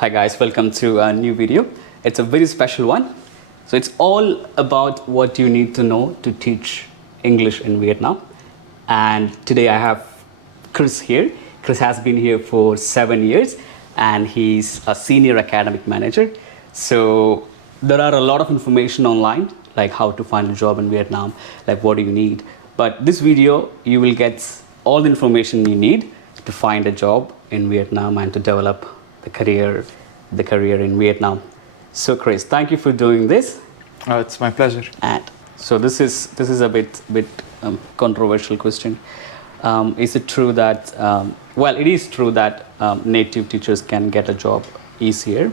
Hi guys, welcome to a new video. It's a very special one. So it's all about what you need to know to teach English in Vietnam. And today I have Chris here. Chris has been here for 7 years and he's a senior academic manager. So there are a lot of information online, like how to find a job in Vietnam, like what do you need. But this video, you will get all the information you need to find a job in Vietnam and to develop the career in Vietnam. So Chris, thank you for doing this. It's my pleasure. And so this is a bit controversial question. Is it true that well, it is true that native teachers can get a job easier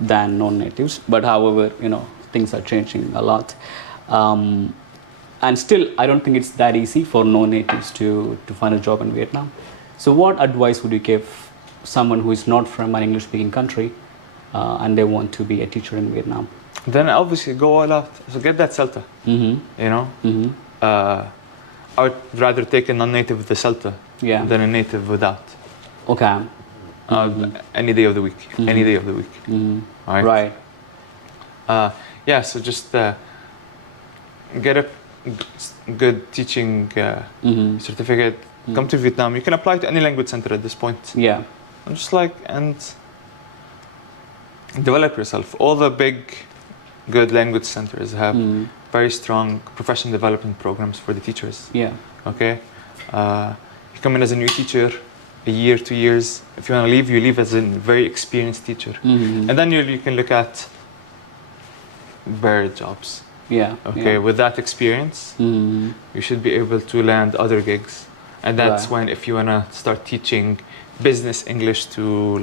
than non-natives, but however, you know, things are changing a lot, and still I don't think it's that easy for non-natives to find a job in Vietnam. So what advice would you give someone who is not from an English-speaking country and they want to be a teacher in Vietnam? Then obviously go all out. So get that CELTA. You know, I would rather take a non-native with the CELTA than a native without. Okay. Any day of the week. Any day of the week. All right. Yeah. So just get a good teaching certificate. Come to Vietnam. You can apply to any language center at this point. Yeah. And develop yourself. All the big, good language centers have very strong professional development programs for the teachers. Yeah. Okay. You come in as a new teacher, a year, 2 years. If you want to leave, you leave as a very experienced teacher, and then you can look at better jobs. Yeah. Okay. Yeah. With that experience, you should be able to land other gigs, and that's when, if you want to start teaching business English to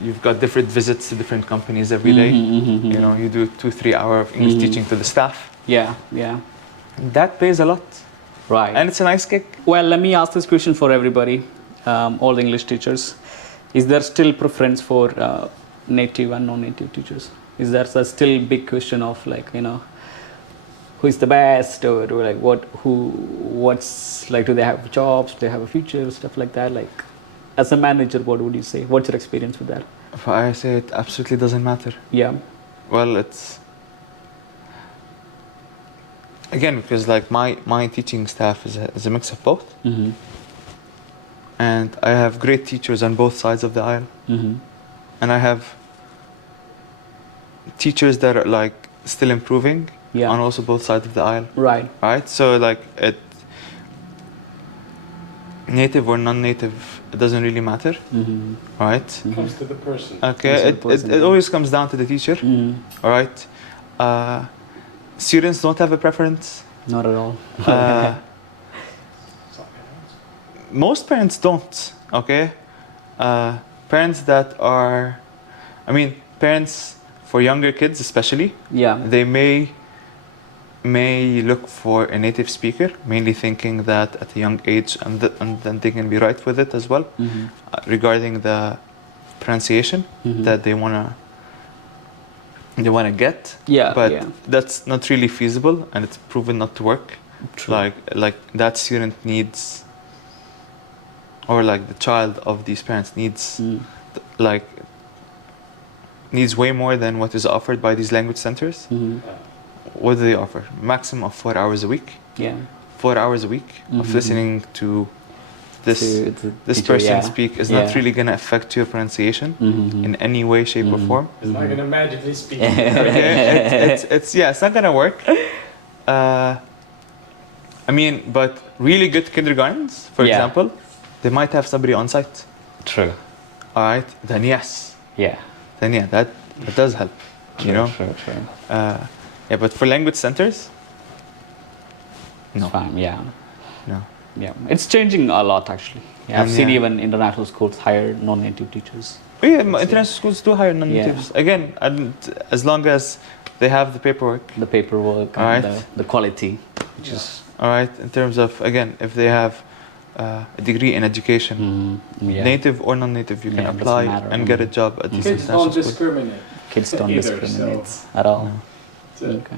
you've got different visits to different companies every day. You know, you do 2-3 hours of English teaching to the staff. Yeah. Yeah. That pays a lot. Right. And it's a nice gig. Well, let me ask this question for everybody, all the English teachers. Is there still preference for native and non-native teachers? Is there a still big question of, like, you know, who is the best, or like what's like, do they have jobs, do they have a future, stuff like that? Like, as a manager, what would you say? What's your experience with that? I say it absolutely doesn't matter. Yeah. Well, it's again because like my teaching staff is a mix of both, and I have great teachers on both sides of the aisle, and I have teachers that are like still improving on also both sides of the aisle. Right. Right. So like native or non-native, it doesn't really matter. Right. It comes to the person. Okay. It always comes down to the teacher. All right. Students don't have a preference. Not at all. Most parents don't. Okay. Parents that are, parents for younger kids especially. Yeah. They may look for a native speaker, mainly thinking that at a young age, and then they can be right with it as well, regarding the pronunciation that they wanna get. Yeah. But that's not really feasible, and it's proven not to work. True. Like that student needs, or like the child of these parents needs, needs way more than what is offered by these language centers. What do they offer? Maximum of 4 hours a week. Yeah. 4 hours a week of listening to this person speak is not really going to affect your pronunciation in any way, shape, or form. It's not going to magically speak. Okay? It's not going to work. But really good kindergartens, for example, they might have somebody on site. True. All right. Then yes. Yeah. Then that does help. True, you know. True. Yeah, but for language centers, no. It's fine, yeah. No. Yeah, it's changing a lot actually. Yeah, I've seen even international schools hire non-native teachers. Yeah, international schools do hire non-natives. Again, and as long as they have the paperwork. The paperwork and the quality, which is... All right, in terms of, again, if they have a degree in education, native or non-native, you can apply and get a job at these international schools. Kids don't discriminate. Kids don't discriminate at all. No. Okay.